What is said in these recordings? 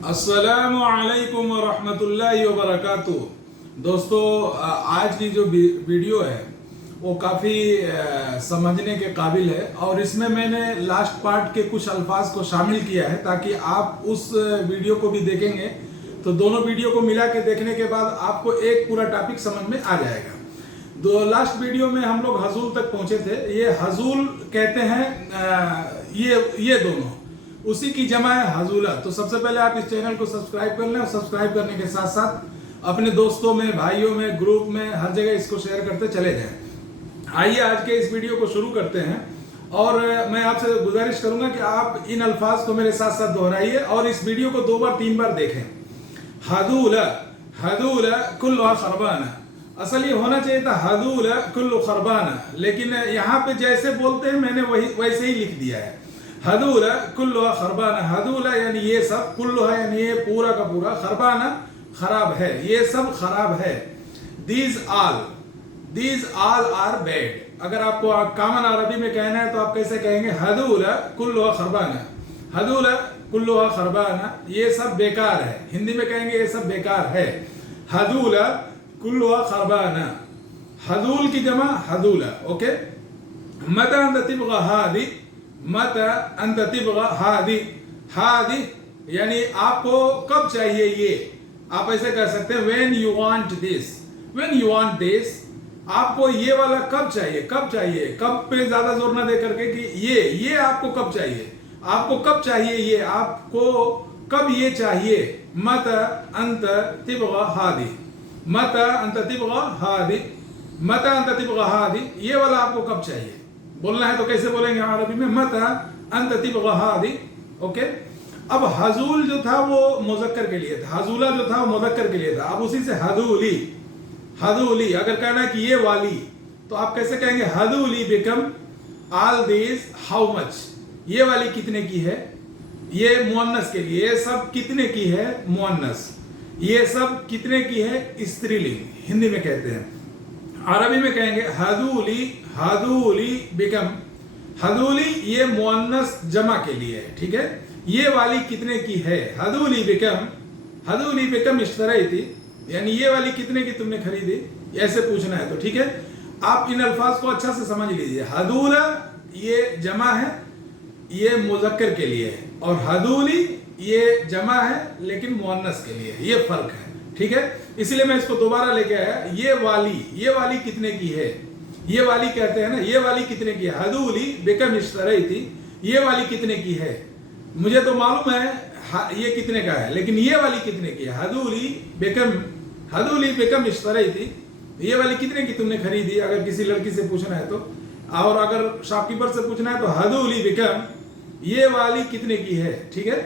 अस्सलामु अलैकुम व रहमतुल्लाहि व बरकातुहू। दोस्तों, आज की जो वीडियो है वो काफ़ी समझने के काबिल है और इसमें मैंने लास्ट पार्ट के कुछ अल्फाज को शामिल किया है ताकि आप उस वीडियो को भी देखेंगे तो दोनों वीडियो को मिला के देखने के बाद आपको एक पूरा टॉपिक समझ में आ जाएगा। लास्ट वीडियो में हम लोग हजूल तक पहुंचे थे। ये हजूल कहते हैं ये दोनों उसी की जमा है हजूला। तो सबसे पहले आप इस चैनल को सब्सक्राइब कर लें और सब्सक्राइब करने के साथ साथ अपने दोस्तों में, भाइयों में, ग्रुप में, हर जगह इसको शेयर करते चले जाएं। आइए आज के इस वीडियो को शुरू करते हैं और मैं आपसे गुजारिश करूंगा कि आप इन अल्फाज को मेरे साथ साथ दोहराइए और इस वीडियो को 2 बार 3 बार देखें। हदूला हदूला कुल्लुहा खरबाना। असल ये होना चाहिए था हदूला कुल्लु खरबाना, लेकिन यहाँ पे जैसे बोलते हैं मैंने वैसे ही लिख दिया है। हदूला कुल्लुहा खरबाना। हदूला यानी ये सब, कुल्लुहा यानी ये पूरा का पूरा, खरबाना खराब है, ये सब खराब है। These all are bad। अगर आपको कॉमन अरबी में कहना है तो आप कैसे कहेंगे? हदूला कुल्लुहा खरबाना। हदूला कुल्लुहा खरबाना, ये सब बेकार है। हिंदी में कहेंगे ये सब बेकार है। हदूला कुल्लुहा खरबाना। हदूल की जमा हदूला। ओके। मता अंत तिबगा हादी। मता अंत तिबगा हादी। हादी यानी आपको कब चाहिए ये, आप ऐसे कर सकते हैं when you want this। when you want this, आपको ये वाला कब चाहिए? कब चाहिए? कब पे ज्यादा जोर ना दे करके कि ये आपको कब चाहिए? आपको कब चाहिए ये? आपको कब ये चाहिए? मत अंत तिबगा हादी। मत अंत तिबगा हादी। मत अंत तिबगा हादी, ये वाला आपको कब चाहिए? बोलना है तो कैसे बोलेंगे अरबी में? मत अंत तिबगा हादी। ओके। अब हजूल जो था वो मुज़क्कर के लिए था, हजूला जो था वो मुज़क्कर के लिए था। अब उसी से हदूली। हदूली अगर कहना है कि ये वाली तो आप कैसे कहेंगे? हदूली become all this how much. ये वाली कितने की है? ये मुअन्नस के लिए। ये सब कितने की है? मुअन्नस। ये सब कितने की है? स्त्रीलिंग हिंदी में कहते हैं। अरबी में कहेंगे हदूली। हदूली बिकम, हदूली ये मुअन्नस जमा के लिए है, ठीक है। ये वाली कितने की है? हदूली बिकम, हदूली बिकम इश्तराई थी, यानी ये वाली कितने की तुमने खरीदी, ऐसे पूछना है तो ठीक है। आप इन अल्फाज को अच्छा से समझ लीजिए। हदूला ये जमा है, ये मुज़क्कर के लिए है, और हदूली ये जमा है लेकिन मुअन्नस के लिए, ये फर्क है, ठीक है। इसलिए मैं इसको दोबारा लेके आया। ये वाली कितने की है? ये वाली कहते हैं ना, ये वाली कितने की है? हदूली बिकम इश्तराई थी, ये वाली कितने की है? मुझे तो मालूम है ये कितने का है, लेकिन ये वाली कितने की है? हदूली बिकम इश्तराई थी, ये वाली कितने की तुमने खरीदी? अगर किसी लड़की से पूछना है तो, और अगर शॉपकीपर से पूछना है तो हदूली बिकम, ये वाली कितने की है, ठीक है।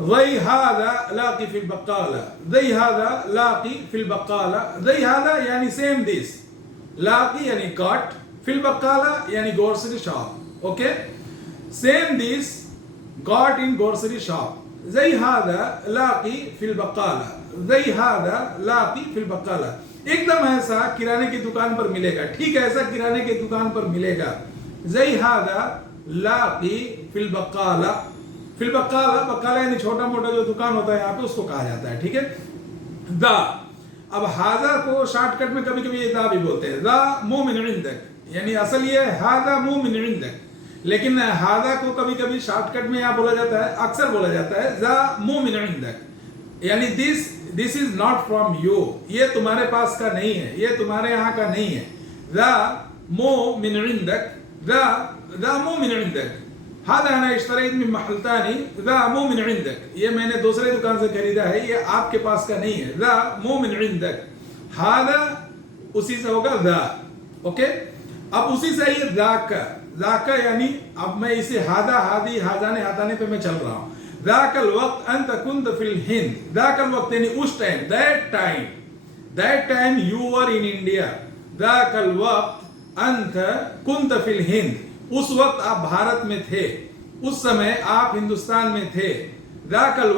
ज़ई हादा लाकी फिल बक्काला। ज़ई हादा लाकी फिल बक्काला। ज़ई हादा यानी सेम दिस, लाकी यानी गॉट, फिल बक्काला यानी grocery shop. Okay. Same this got in grocery shop. ज़ई हादा लाकी फिल बक्काला। ज़ई हादा लाकी फिल बक्काला, एकदम ऐसा किराने की दुकान पर मिलेगा, ठीक है, ऐसा किराने की दुकान पर मिलेगा। ज़ई हादा लाकी फिल बक्काला। फिल बक्काला, बक्काला यानी छोटा मोटा जो दुकान होता है यहाँ पे, उसको कहा जाता है, ठीक है। दा, अब हाजा को शॉर्टकट में कभी कभी दा भी बोलते हैं। दा मोमिन इंदक, यानी असल ये हाजा मोमिन इंदक, लेकिन हाजा को कभी कभी शॉर्टकट में यहाँ बोला जाता है, अक्सर बोला जाता है दा मोमिन इंदक, यानी this is not from you, ये तुम्हारे पास का नहीं है, ये तुम्हारे यहाँ का नहीं है। दा मोमिन इंदक, दा मोमिन इंदक। हादा अना इश्तरैत मिन महलतानी दा मोमिन इंदक, ये मैंने दूसरे दुकान से खरीदा है, ये आपके पास का नहीं है। दा मोमिन इंदक। हादा उसी से होगा दा। ओके। अब उसी से ही दाका, दाका यानी अब मैं इसे हादा, हादी, हाजाने, हाताने पे मैं चल रहा हूँ। दाकल वक्त अंत कुंत फिल हिंद। दाकल वक्त यानी उस time, that time you were in India. दाकल वक्त अंत कुंत फिल हिंद, उस वक्त आप भारत में थे, उस समय आप हिंदुस्तान में थे। दाकल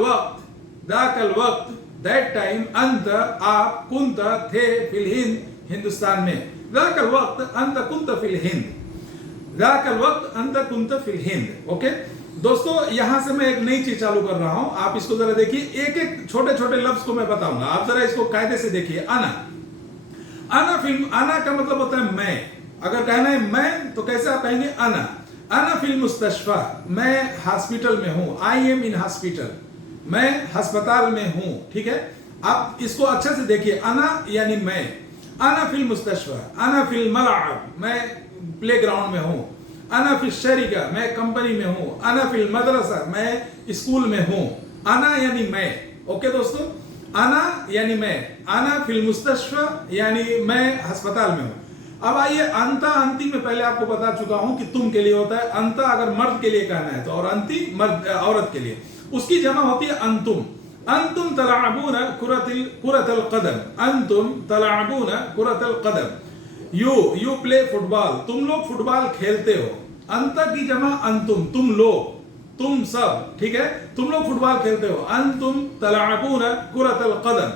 वक्त, दैट टाइम, अंत आप, कुंत थे, फिल हिंद हिंदुस्तान में। दाकल वक्त अंत कुंत फिल हिंद। दाकल वक्त अंत कुंत फिल हिंद। ओके। दोस्तों यहाँ से मैं एक नई चीज चालू कर रहा हूं, आप इसको जरा देखिए, एक एक छोटे छोटे लफ्ज को मैं बताऊंगा, आप जरा इसको कायदे से देखिए। अना, अना फिल्म, अना का मतलब होता है मैं। अगर कहना है मैं तो कैसे आप कहेंगे अना। अना फिल मुस्तशफा, मैं हॉस्पिटल में हूं, आई एम इन हॉस्पिटल, मैं अस्पताल में हूं। ठीक है, आप इसको अच्छे से देखिए, अना यानी मैं। अना फिल मुस्तशफा, अना फिल मलाब, मैं प्ले ग्राउंड में हूं। अना फिल शरीका, मैं कंपनी में हूं। अना फिल मदरसा, मैं स्कूल में हूं। अना यानी मैं। ओके दोस्तों, अना यानी मैं। अना फिल मुस्तशफा यानी मैं अस्पताल में हूं। अब आइए अंता, अंति में पहले आपको बता चुका हूं कि तुम के लिए होता है। अंता अगर मर्द के लिए कहना है तो, और अंति मर्द औरत के लिए, उसकी जमा होती है अंतुम। अंतुम तलाबून कुरतल कदम, अंतुम तलाबून कुरतल कदम। यू प्ले फुटबॉल, तुम लोग फुटबॉल खेलते हो। अंता की जमा अंतुम, तुम लोग, तुम सब। ठीक है, तुम लोग फुटबॉल खेलते हो। अंतुम तलाबून कुरतल कदम,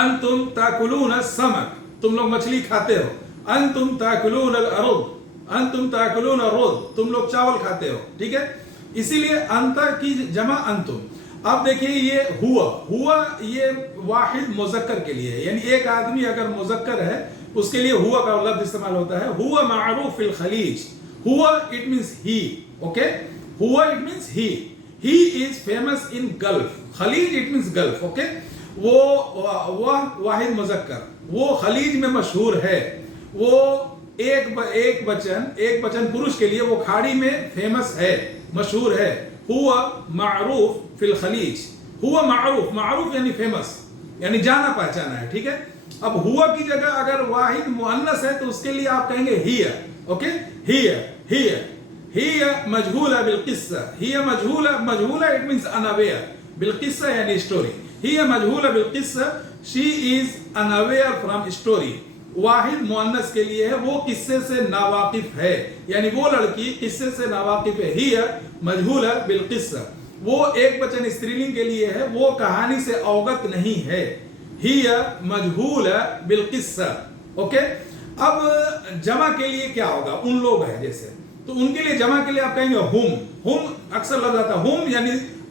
अंतुम ताकुलून समक, तुम लोग मछली खाते हो। अंतुम ताकुलून अल-अरुद, अंतुम ताकुलून अल-रुद, तुम लोग चावल खाते हो। ठीक है, इसीलिए अंता की जमा अंतुम। अब देखिए ये हुआ, हुआ ये वाहिद मुज़क्कर के लिए, यानी एक आदमी अगर मुज़क्कर है उसके लिए हुआ का लफ्ज इस्तेमाल होता है। हुआ मारूफ फिल खलीज, हुआ इट मींस ही। ओके, हुआ it means he is famous in Gulf, खलीज इट मींस गल्फ। ओके, वो वाहिद मुज़क्कर, वो खलीज में मशहूर है। वो एक वचन पुरुष के लिए वो खाड़ी में फेमस है, मशहूर है। हुआ मारूफ फिल खलीज, हुआ मारूफ, मारूफ यानी फेमस, यानी जाना पहचाना है। ठीक है, अब हुआ की जगह अगर वाहिद मुअन्नस है तो उसके लिए आप कहेंगे हिया। ओके, हिया, हिया, हिया मजहूला बिल किस्सा, हिया मजहूला, मजहूला इट मींस अनअवेयर, बिल किस्सा यानी स्टोरी। हिया मजहूला बिल किस्सा, she is unaware from story. वाहिद मुअन्नस के लिए है, वो किस्से से नावाकिफ है, यानी वो लड़की किस्से से नावाकिफ है। हिया मजहूला बिल किस्सा, वो एक वचन स्त्रीलिंग के लिए है, वो कहानी से अवगत नहीं है। हिया मजहूला बिल किस्सा। ओके, अब जमा के लिए क्या होगा, उन लोग है जैसे, तो उनके लिए जमा के लिए आप कहेंगे हुम। हुम अक्सर लग जाता है, हुम यानी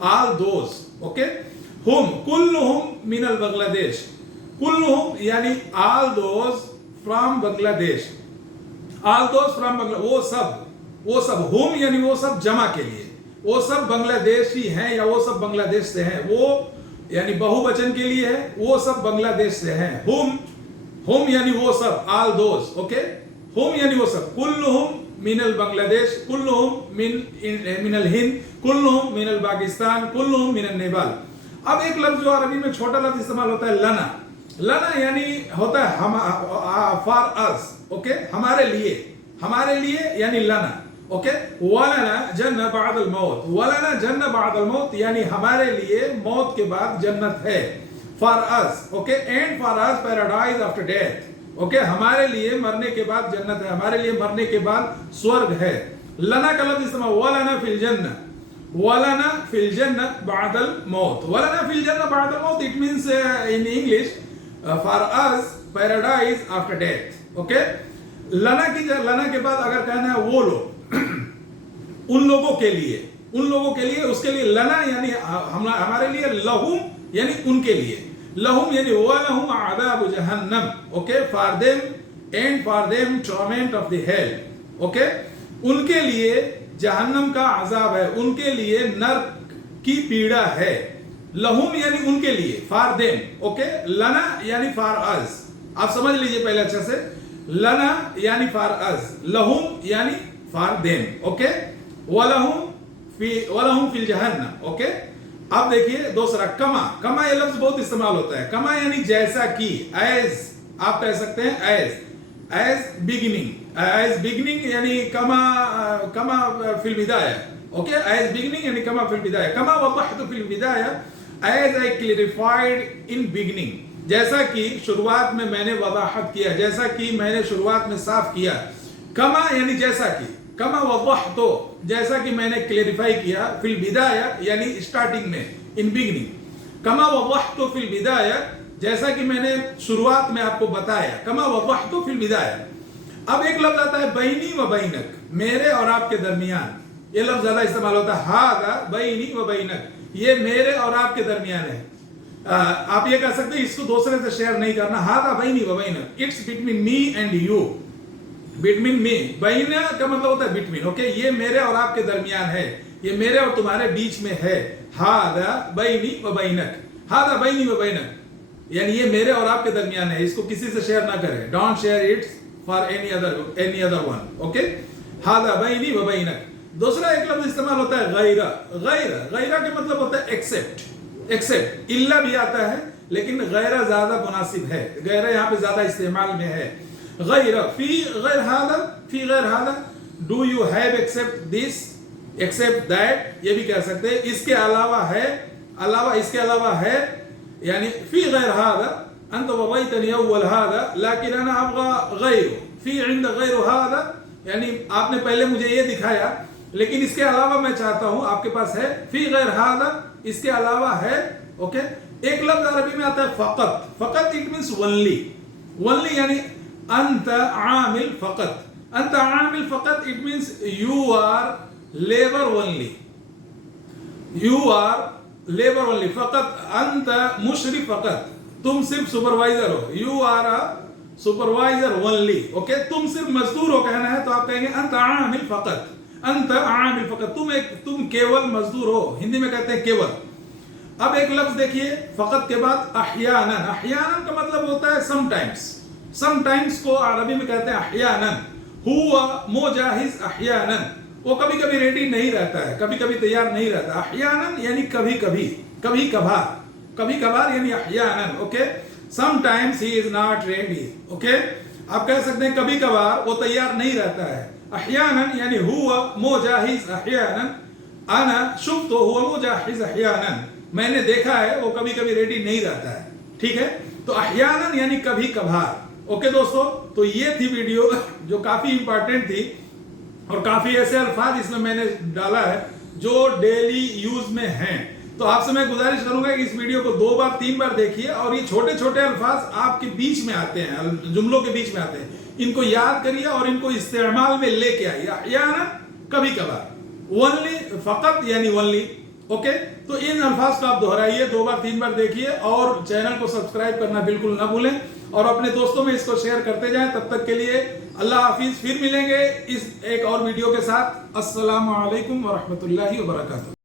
आल दोज। ओके, हुम कुल्लुहुम मिनल बांग्लादेश, कुल्लुहुम यानी all those from Bangladesh, all those from Bangladesh, वो सब, हुम यानी वो सब जमा के लिए, वो सब बांग्लादेशी हैं या वो सब बांग्लादेश से हैं। वो यानी बहुवचन के लिए है, वो सब बांग्लादेश से हैं। हुम यानी वो सब, आल दोज। ओके, हुम यानी वो सब। कुल्लुहुम मिनल बांग्लादेश, कुल्लुहुम मिनल हिंद, कुल्लुहुम मिनल पाकिस्तान, कुल्लुहुम मिनल नेपाल। अब एक लफ्ज जो अरबी में छोटा लफ्ज इस्तेमाल होता है, लना। लना यानी होता है हम, फॉर अस। ओके, हमारे लिए, हमारे लिए यानी लना। ओके, वलना जन्नत बादल मौत, वलना जन्नत बादल मौत यानी हमारे लिए मौत के बाद जन्नत है। For us, okay, and for us paradise after death. Okay, हमारे लिए मरने के बाद जन्नत है, हमारे लिए मरने के बाद स्वर्ग है। लना का लफ्ज इस्तेमाल, वलना फिल जन्नत, वलना फिल जन्नत बादल मौत, वलना फिल जन्नत बादल मौत it means in English for us paradise after death. Okay, लना के बाद अगर कहना है वो लोग, उन लोगों के लिए, उन लोगों के लिए, उसके लिए लना यानी हमारे लिए, लहुम यानी उनके लिए, लहुम यानी वलहुम अज़ाब जहन्नम। Okay, for them and for them torment of the hell. Okay, उनके लिए जहन्नम का अजाब है, उनके लिए नरक की पीड़ा है। लहुम यानी उनके लिए, फॉर देम। ओके, लना यानी फॉर अस, आप समझ लीजिए पहले अच्छे से। लना यानी फॉर अस, लहुम यानी फॉर देम। ओके, वलहुम फिल जहन्नम। ओके, अब देखिए दूसरा कमा। कमा ये लफ्ज बहुत इस्तेमाल होता है। कमा यानी जैसा कि, एज आप कह सकते हैं, एज बिगिनिंग, एज बिगिनिंग यानी कमा फिल बिदाया। ओके, एज बिगिनिंग यानी कमा फिल बिदाया। कमा वضحت फिल बिदाया as I clarified in beginning, जैसा कि शुरुआत में मैंने वजाहत किया, जैसा कि मैंने शुरुआत में साफ किया। कमा यानी जैसा कि, कमा वضحت जैसा कि मैंने क्लैरिफाई किया, फिल बिदाया यानी स्टार्टिंग में, इन बिगिनिंग। कमा वضحت फिल बिदाया जैसा कि मैंने शुरुआत में आपको बताया, कमा वضحت फिल बिदाया। अब एक लफ्ज आता है बैनी व बैनक, मेरे और आपके दरमियान। یہ لفظ زیادہ استعمال ہوتا ہے. ہاذا بینی و بینک, یہ میرے اور آپ کے درمیان ہے. آپ یہ کہہ سکتے ہیں اس کو دوسرے سے شیئر نہیں کرنا. ہاذا بینی و بینک, it's between me and you. Between me, بین کا مطلب ہوتا ہے بٹوین. اوکے, یہ میرے اور آپ کے درمیان ہے, یہ میرے اور تمہارے بیچ میں ہے. ہاذا بینی و بینک, ہاذا بینی و بینک یعنی یہ میرے اور آپ کے درمیان ہے, اس کو کسی سے شیئر نہ کریں. Don't share it for any other one. Okay, ہاذا بینی و بینک. دوسرا ایک لفظ استعمال ہوتا ہے غیرہ. غیرہ کا مطلب ہوتا ہے ایکسپٹ. الا بھی آتا ہے لیکن غیرہ زیادہ مناسب ہے, غیرہ یہاں پہ زیادہ استعمال میں ہے. غیرہ فی غیر ہذا, do you have except this, except that یہ بھی کہہ سکتے ہیں. اس کے علاوہ ہے, اس کے علاوہ ہے یعنی فی غیر هذا انت وضعتني اول هذا لكن انا ابغى غيره. فی عند غیر هذا یعنی آپ نے پہلے مجھے یہ دکھایا لیکن اس کے علاوہ میں چاہتا ہوں, آپ کے پاس ہے. فی غیر هذا اس کے علاوہ ہے. اوکے, ایک لفظ عربی میں آتا ہے فقط. فقط اٹ مینس only یعنی انت عامل فقط. انت عامل فقط it means you are labor only. You are labour only. فقط انت مشرف فقط, تم صرف سپروائزر ہو. You are supervisor only. Okay, تم صرف مزدور ہو کہنا ہے تو آپ کہیں گے انت عامل فقط. انت عامل فقط, تم کیول مزدور ہو. ہندی میں کہتے ہیں کیول. اب ایک لفظ دیکھیے فقط کے بعد احیانا. احیانا کا مطلب ہوتا ہے سم ٹائمز کو عربی میں کہتے ہیں احیانا. ہوا مجاہز احیانا, وہ کبھی کبھی ریڈی نہیں رہتا ہے, کبھی کبھی تیار نہیں رہتا. احیاناً یعنی کبھی کبھار یعنی احیاناً. Okay, sometimes he is not ready. Okay, آپ کہہ سکتے ہیں کبھی کبھار وہ تیار نہیں رہتا ہے. احیاناً یعنی ہوا مجاہز احیاناً, انا شفت ہوا مجاہز احیاناً, میں نے دیکھا ہے وہ کبھی کبھی ریڈی نہیں رہتا ہے. ٹھیک ہے, تو احیاناً یعنی کبھی کبھار. اوکے دوستو, تو یہ تھی ویڈیو جو کافی امپورٹنٹ تھی اور کافی ایسے الفاظ اس میں نے ڈالا ہے جو ڈیلی یوز میں ہیں. تو آپ سے میں گزارش کروں گا کہ اس ویڈیو کو 2 بار 3 بار دیکھیے, اور یہ چھوٹے چھوٹے الفاظ آپ کے بیچ میں آتے ہیں, جملوں کے بیچ میں آتے ہیں, ان کو یاد کریے اور ان کو استعمال میں لے کے آئیے. احیانا کبھی کبھار, اونلی فقط یعنی اونلی. اوکے, تو ان الفاظ کو آپ دہرائیے, 2 بار 3 بار دیکھیے, اور چینل کو سبسکرائب کرنا بالکل نہ بھولیں, اور اپنے دوستوں میں اس کو شیئر کرتے جائیں. تب تک کے لیے اللہ حافظ. پھر ملیں گے اس ایک اور ویڈیو کے ساتھ. السلام علیکم ورحمۃ اللہ وبرکاتہ.